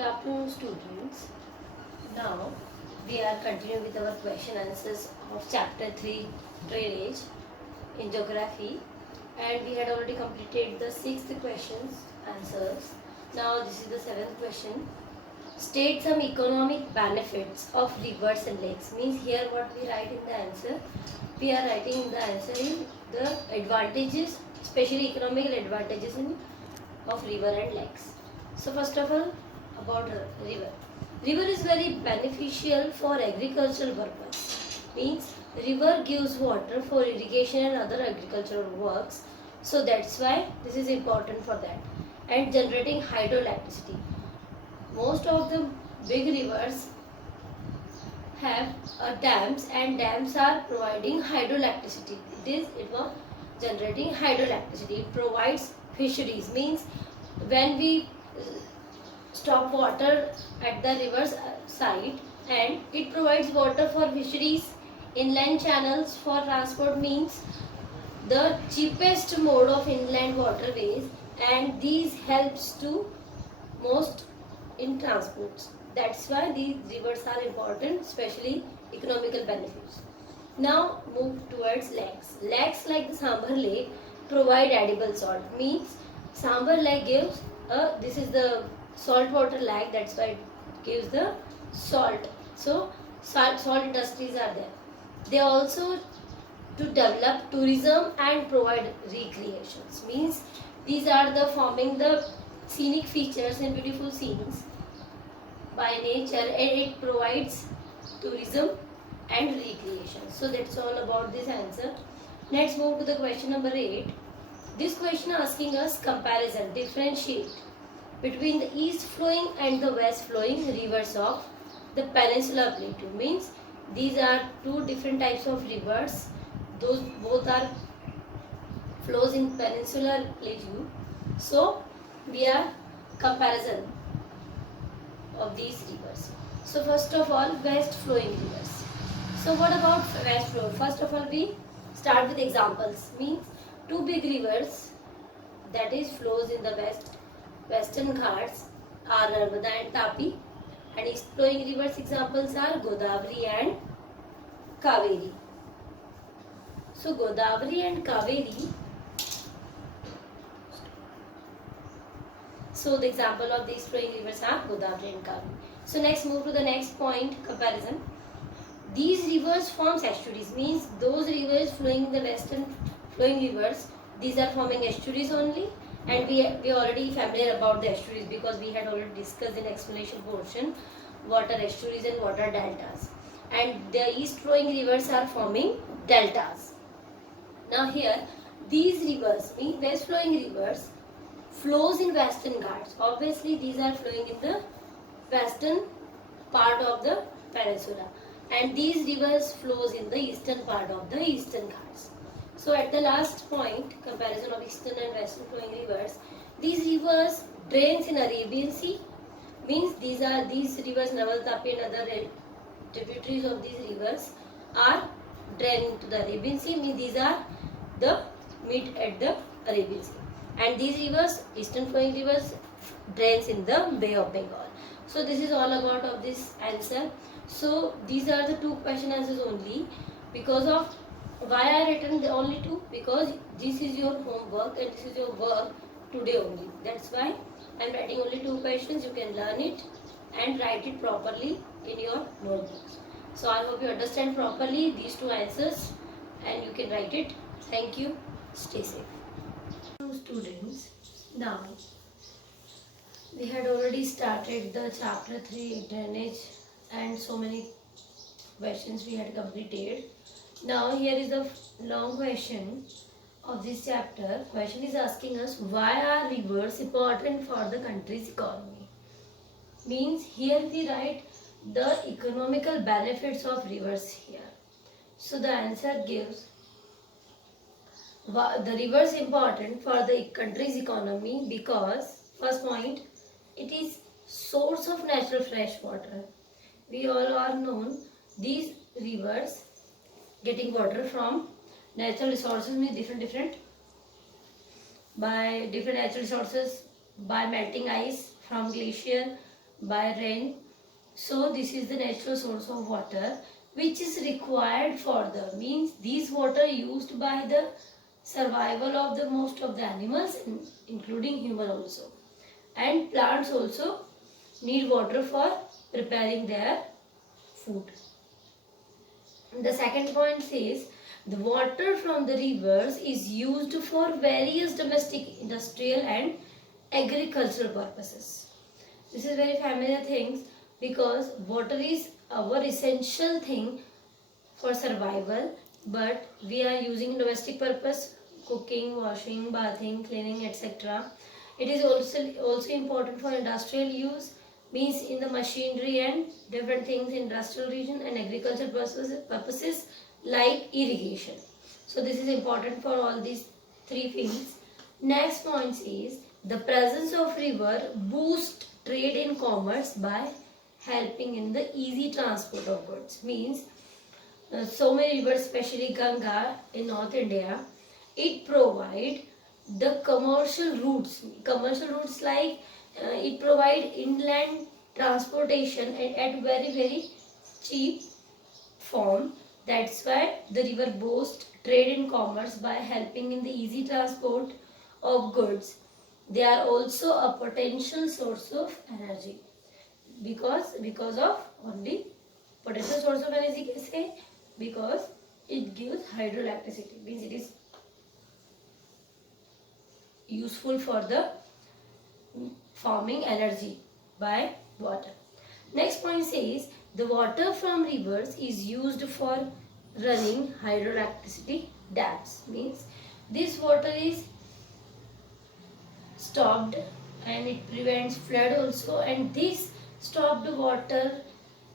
afternoon, students. Now we are continuing with our question answers of chapter 3 drainage in geography, and we had already completed the sixth questions answers. Now this is the seventh question. State some economic benefits of rivers and lakes. Means here what we write in the answer, we are writing in the answer in the advantages, especially economical advantages of river and lakes. So first of all, about river. River is very beneficial for agricultural purpose. Means river gives water for irrigation and other agricultural works. So that's why this is important for that. And generating hydroelectricity. Most of the big rivers have dams, and dams are providing hydroelectricity. It was generating hydroelectricity. It provides fisheries. Means when we stop water at the river's side, and it provides water for fisheries, inland channels for transport. Means the cheapest mode of inland waterways, and these helps to most in transports. That's why these rivers are important, especially economical benefits. Now move towards lakes. Lakes like the Sambar Lake provide edible salt. Means Sambar Lake gives this is the saltwater lake, that's why it gives the salt. So salt industries are there. They also to develop tourism and provide recreations. Means these are the forming the scenic features and beautiful scenes by nature, and it provides tourism and recreation. So that's all about this answer. Let's move to the question number 8. This question asking us comparison, differentiate between the east flowing and the west flowing rivers of the peninsular plateau. Means these are two different types of rivers. Those both are flows in peninsular plateau. So we are comparison of these rivers. So first of all, west flowing rivers. So what about west flow? First of all, we start with examples. Means two big rivers that is flows in the western Ghats are Narmada and Tapi, and east flowing rivers examples are Godavari and Kaveri. So Godavari and Kaveri. So the example of these flowing rivers are Godavari and Kaveri. So next move to the next point, comparison. These rivers forms estuaries. Means those rivers flowing in the western flowing rivers, these are forming estuaries only, and we already familiar about the estuaries because we had already discussed in explanation portion water estuaries and water deltas. And the east flowing rivers are forming deltas. Now here these rivers, means west flowing rivers, flows in western Ghats. Obviously these are flowing in the western part of the peninsula, and these rivers flows in the eastern part of the eastern Ghats. So at the last point, comparison of eastern and western flowing rivers, these rivers drains in Arabian Sea. Means these rivers Naval, Tapi and other tributaries of these rivers are drained into the Arabian Sea. Means these are the meet at the Arabian Sea, and these rivers, eastern flowing rivers, drains in the Bay of Bengal. So this is all about of this answer. So these are the two question answers only. Because of why I written the only two, because this is your homework and this is your work today only. That's why I am writing only two questions. You can learn it and write it properly in your notebooks. So I hope you understand properly these two answers and you can write it. Thank you. Stay safe. Students, now we had already started the chapter 3 drainage, and so many questions we had completed. Now here is the long question of this chapter. Question is asking us, why are rivers important for the country's economy? Means here we write the economical benefits of rivers here. So the answer gives the rivers important for the country's economy because first point, it is source of natural fresh water. We all are known these rivers getting water from natural resources, means different by different natural resources, by melting ice from glacier, by rain. So this is the natural source of water which is required for the, means these water used by the survival of the most of the animals including human also, and plants also need water for preparing their food. The second point says the water from the rivers is used for various domestic, industrial and agricultural purposes. This is very familiar things because water is our essential thing for survival, but we are using domestic purpose, cooking, washing, bathing, cleaning, etc. It is also important for industrial use, means in the machinery and different things, industrial region and agricultural purposes like irrigation. So this is important for all these three fields. Next point is the presence of river boost trade and commerce by helping in the easy transport of goods. Means so many rivers, especially Ganga in North India, it provide the commercial routes. Commercial routes like it provide inland transportation at very cheap form. That's why the river boosts trade and commerce by helping in the easy transport of goods. They are also a potential source of energy because of only potential source of energy कैसे? Because it gives hydroelectricity, means it is useful for the forming energy by water. Next point says the water from rivers is used for running hydroelectricity dams. Means this water is stopped and it prevents flood also, and this stopped water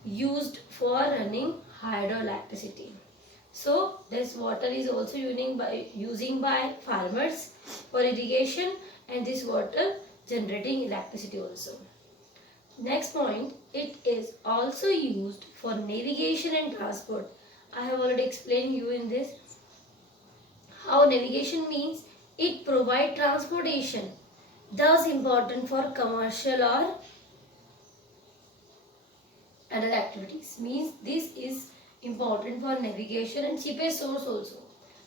used for running hydroelectricity. So this water is also using by farmers for irrigation, and this water generating electricity also. Next point, it is also used for navigation and transport. I have already explained you in this how navigation means it provide transportation, thus important for commercial or other activities. Means this is important for navigation and cheapest source also.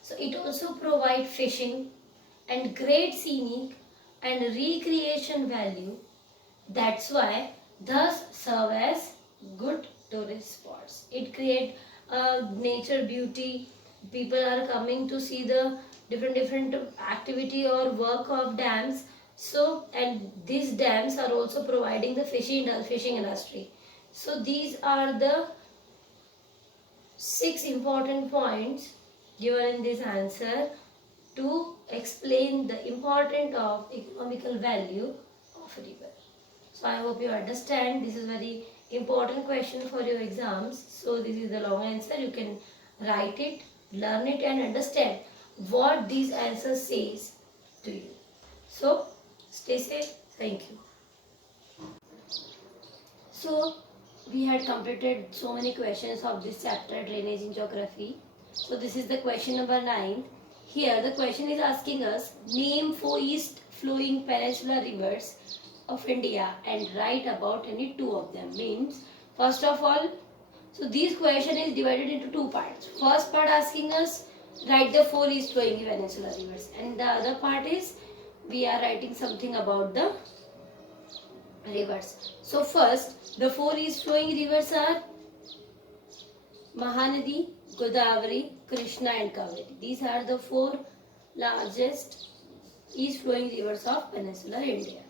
So it also provide fishing and great scenic and recreation value. That's why thus serve as good tourist spots. It create nature beauty. People are coming to see the different activity or work of dams. So, and these dams are also providing the fishing industry. So these are the 6 important points given in this answer to explain the importance of economical value of a river. So I hope you understand. This is very important question for your exams. So this is the long answer. You can write it, learn it and understand what these answers says to you. So stay safe. Thank you. So we had completed so many questions of this chapter, drainage in geography. So this is the question number 9. Here the question is asking us name 4 east flowing peninsular rivers of India and write about any 2 of them. Means first of all, so this question is divided into 2 parts. First part asking us write the 4 east flowing peninsular rivers, and the other part is we are writing something about the rivers. So first, the 4 east flowing rivers are Mahanadi, Godavari, Krishna and Kaveri. These are the 4 largest east flowing rivers of peninsular India.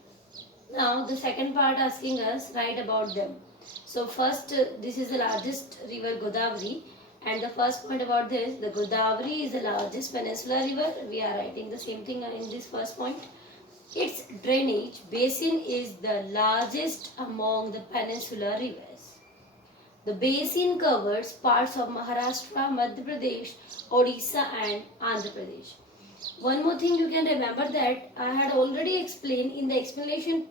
Now the second part asking us write about them. So first this is the largest river Godavari, and the first point about this, the Godavari is the largest peninsular river. We are writing the same thing in this first point. Its drainage basin is the largest among the peninsular rivers. The basin covers parts of Maharashtra, Madhya Pradesh, Odisha and Andhra Pradesh. One more thing you can remember that I had already explained in the explanation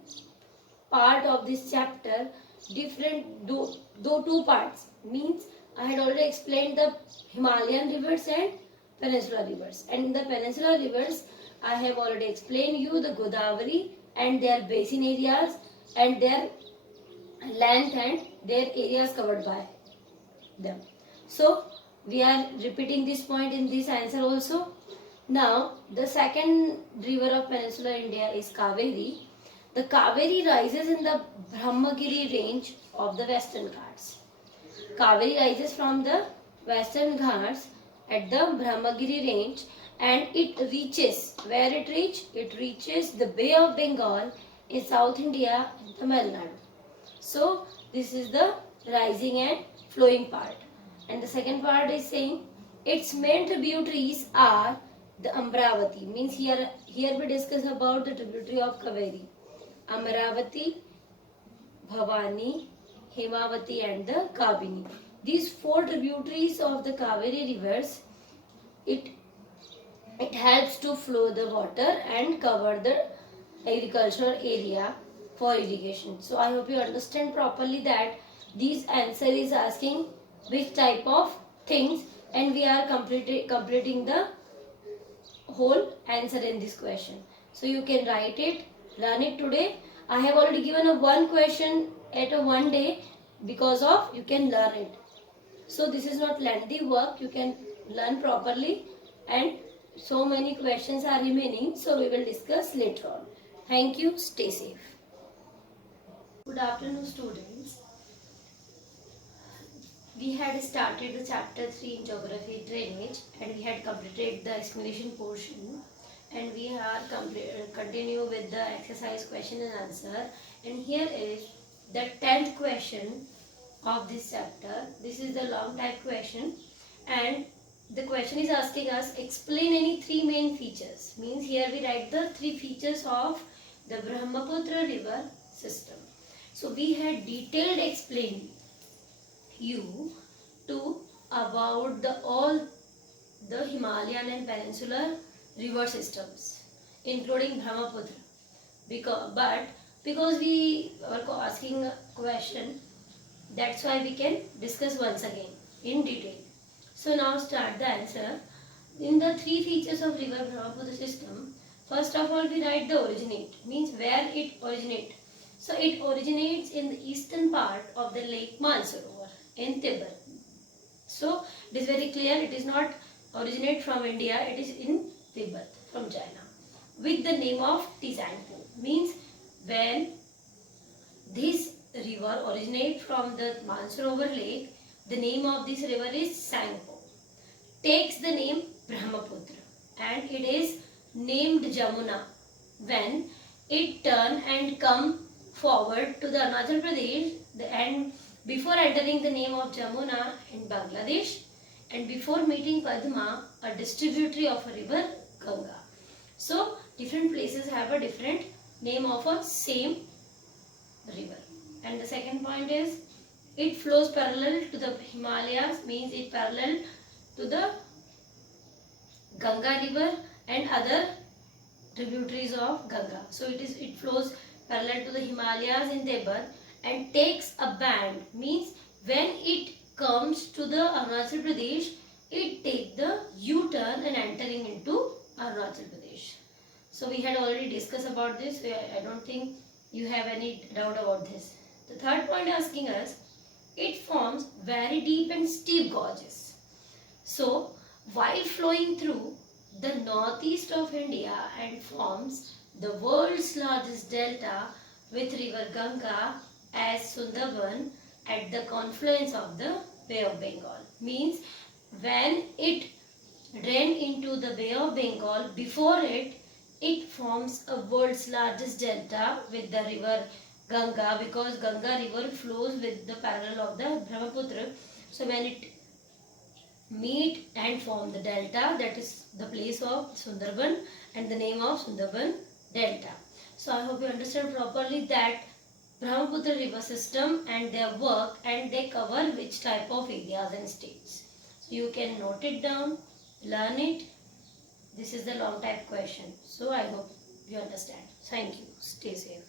part of this chapter different though 2 parts. Means I had already explained the Himalayan rivers and peninsular rivers. And in the peninsular rivers I have already explained you the Godavari and their basin areas and their length and their areas covered by them. So we are repeating this point in this answer also. Now the second river of peninsular India is Kaveri. The Kaveri rises in the Brahmagiri range of the Western Ghats. Kaveri rises from the Western Ghats at the Brahmagiri range, and it reaches, where it reach? It reaches the Bay of Bengal in South India and Tamil Nadu. So this is the rising and flowing part. And the second part is saying its main tributaries are the Amravati. Means here we discuss about the tributary of Kaveri. Amravati, Bhavani, Hemavati and the Kabini. These four tributaries of the Kaveri rivers, it helps to flow the water and cover the agricultural area for irrigation. So I hope you understand properly that this answer is asking which type of things, and we are completing the whole answer in this question. So you can write it, learn it today. I have already given a one question at a one day because of you can learn it. So this is not lengthy work, you can learn properly, and so many questions are remaining, so we will discuss later on. Thank you, stay safe. Good afternoon students. We had started the chapter 3 in geography drainage, and we had completed the explanation portion, and we are continue with the exercise question and answer. And here is the 10th question of this chapter. This is the long type question, and the question is asking us explain any three main features. Means here we write the three features of the Brahmaputra river system. So we had detailed explained you to about the all the Himalayan and peninsular river systems, including Brahmaputra. Because we were asking a question, that's why we can discuss once again in detail. So now start the answer. In the three features of river Brahmaputra system, first of all we write the originate, means where it originates. So it originates in the eastern part of the Lake Mansarovar in Tibet. So it is very clear, it is not originate from India, it is in Tibet from China, with the name of Tsangpo. Means when this river originates from the Mansarovar lake, the name of this river is Tsangpo. Takes the name Brahmaputra, and it is named Jamuna when it turn and come forward to the Arunachal Pradesh, and before entering the name of Jamuna in Bangladesh, and before meeting Padma, a distributary of a river Ganga. So different places have a different name of a same river. And the second point is it flows parallel to the Himalayas, means it parallel to the Ganga river and other tributaries of Ganga. So it flows parallel to the Himalayas in Tibet and takes a bend, means when it comes to the Arunachal Pradesh, it takes the U-turn and entering into Arunachal Pradesh. So we had already discussed about this. I don't think you have any doubt about this. The third point asking us, it forms very deep and steep gorges. So while flowing through the northeast of India and forms the world's largest delta with river Ganga as Sundarban at the confluence of the Bay of Bengal. Means when it drain into the Bay of Bengal, before it forms a world's largest delta with the river Ganga, because Ganga river flows with the parallel of the Brahmaputra. So when it meet and form the delta, that is the place of Sundarban and the name of Sundarban delta. So I hope you understand properly that Brahmaputra river system and their work, and they cover which type of areas and states. So you can note it down, learn it. This is the long type question. So I hope you understand. Thank you. Stay safe.